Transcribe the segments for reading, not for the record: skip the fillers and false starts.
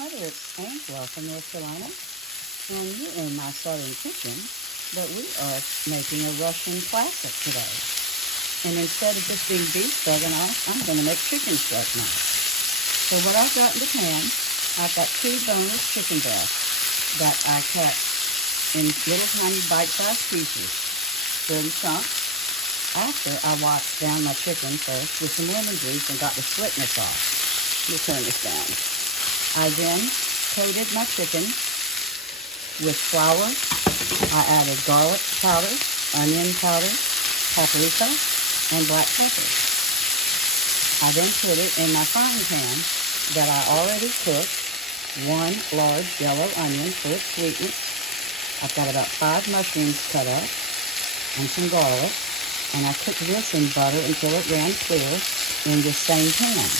Hi there, it's Angela from North Carolina, and you're in my southern kitchen, but we are making a Russian classic today. And instead of just being beef stroganoff, I'm going to make chicken stroganoff. So what I've got in the pan, I've got 2 boneless chicken breasts that I cut in little tiny bite-sized pieces, good chunks. After I washed down my chicken first with some lemon juice and got the sweetness off. Let me turn this down. I then coated my chicken with flour. I added garlic powder, onion powder, paprika, and black pepper. I then put it in my frying pan that I already cooked. 1 large yellow onion for its sweetness. I've got about 5 mushrooms cut up and some garlic. And I cooked this in butter until it ran clear in the same pan.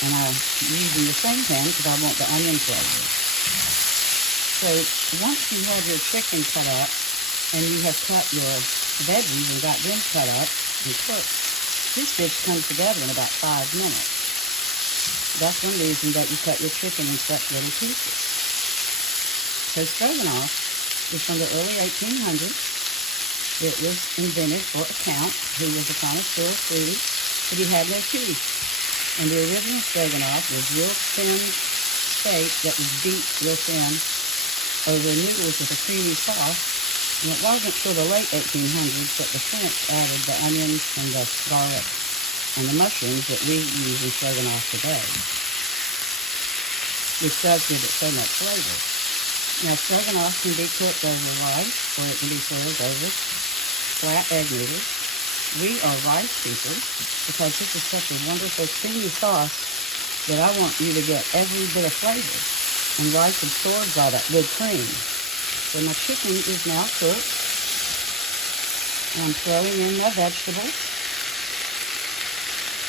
And I'm using the same pan because I want the onion flavor. So once you have your chicken cut up and you have cut your veggies and got them cut up and cooked, this dish comes together in about 5 minutes. That's one reason that you cut your chicken in such little pieces. So stroganoff is from the early 1800s. It was invented for a count who was a connoisseur of food, but he had no teeth. And the original stroganoff was real thin steak that was beat real thin over noodles with a creamy sauce. And it wasn't till the late 1800s that the French added the onions and the garlic and the mushrooms that we use in stroganoff today, which does give it so much flavor. Now, stroganoff can be cooked over rice, or it can be served over flat egg noodles. We are rice people because this is such a wonderful creamy sauce that I want you to get every bit of flavor. And rice absorbs all that good cream. So my chicken is now cooked. And I'm throwing in my vegetables.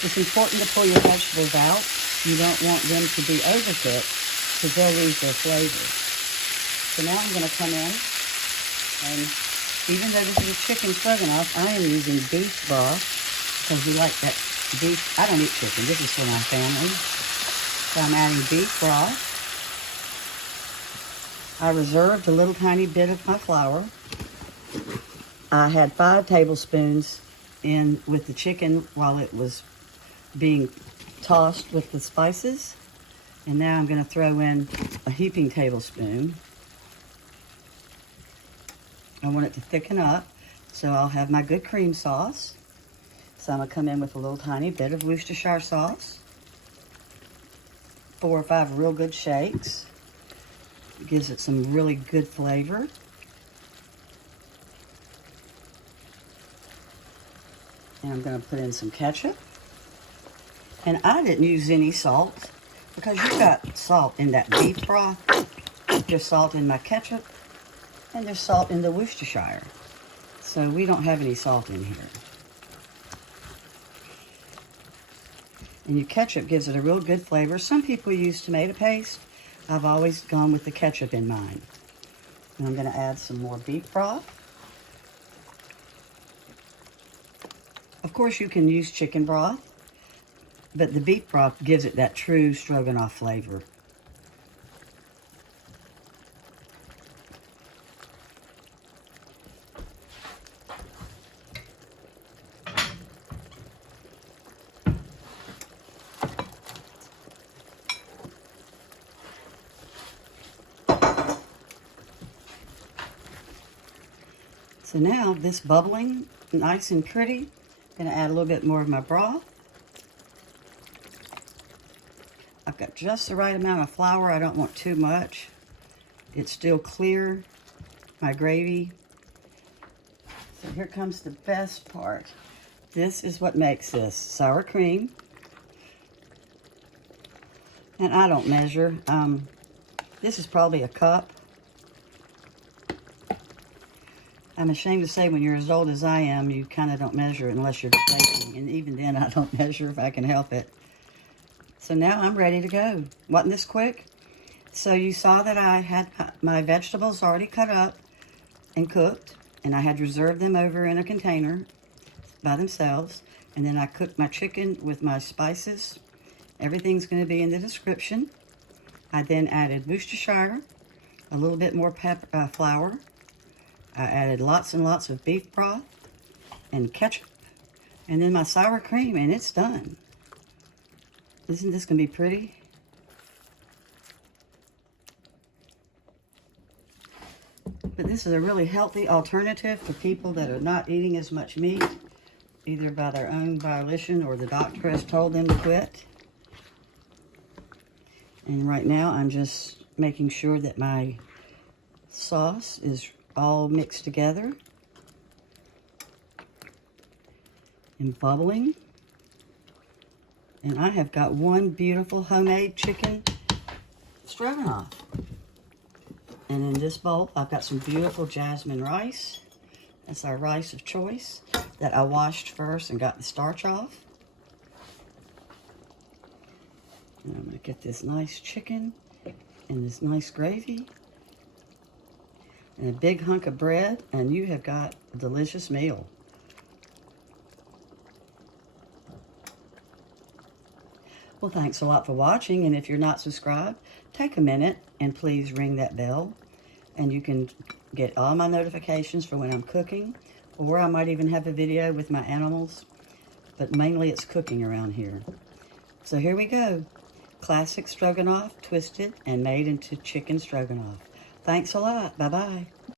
It's important to pull your vegetables out. You don't want them to be overcooked because they'll lose their flavor. So now I'm going to come in, and even though this is a chicken stroganoff, I am using beef broth because we like that beef. I don't eat chicken. This is for my family. So I'm adding beef broth. I reserved a little tiny bit of my flour. I had 5 tablespoons in with the chicken while it was being tossed with the spices. And now I'm going to throw in a heaping tablespoon. I want it to thicken up, so I'll have my good cream sauce. So I'm going to come in with a little tiny bit of Worcestershire sauce. 4 or 5 real good shakes. It gives it some really good flavor. And I'm going to put in some ketchup. And I didn't use any salt because you got salt in that beef broth. There's salt in my ketchup. And there's salt in the Worcestershire. So we don't have any salt in here. And your ketchup gives it a real good flavor. Some people use tomato paste. I've always gone with the ketchup in mine. And I'm going to add some more beef broth. Of course, you can use chicken broth, but the beef broth gives it that true stroganoff flavor. So now this bubbling nice and pretty. I'm going to add a little bit more of my broth. I've got just the right amount of flour. I don't want too much. It's still clear, my gravy. So here comes the best part. This is what makes this sour cream. And I don't measure. This is probably a cup. I'm ashamed to say when you're as old as I am, you kind of don't measure unless you're baking. And even then, I don't measure if I can help it. So now I'm ready to go. Wasn't this quick? So you saw that I had my vegetables already cut up and cooked. And I had reserved them over in a container by themselves. And then I cooked my chicken with my spices. Everything's going to be in the description. I then added Worcestershire, a little bit more flour. I added lots and lots of beef broth and ketchup, and then my sour cream, and it's done. Isn't this going to be pretty? But this is a really healthy alternative for people that are not eating as much meat, either by their own volition or the doctor has told them to quit. And right now I'm just making sure that my sauce is all mixed together and bubbling. And I have got one beautiful homemade chicken stroganoff. And in this bowl, I've got some beautiful jasmine rice. That's our rice of choice that I washed first and got the starch off. And I'm going to get this nice chicken and this nice gravy and a big hunk of bread, and you have got a delicious meal. Well, thanks a lot for watching, and if you're not subscribed, take a minute and please ring that bell, and you can get all my notifications for when I'm cooking, or I might even have a video with my animals, but mainly it's cooking around here. So here we go. Classic stroganoff, twisted and made into chicken stroganoff. Thanks a lot. Bye-bye.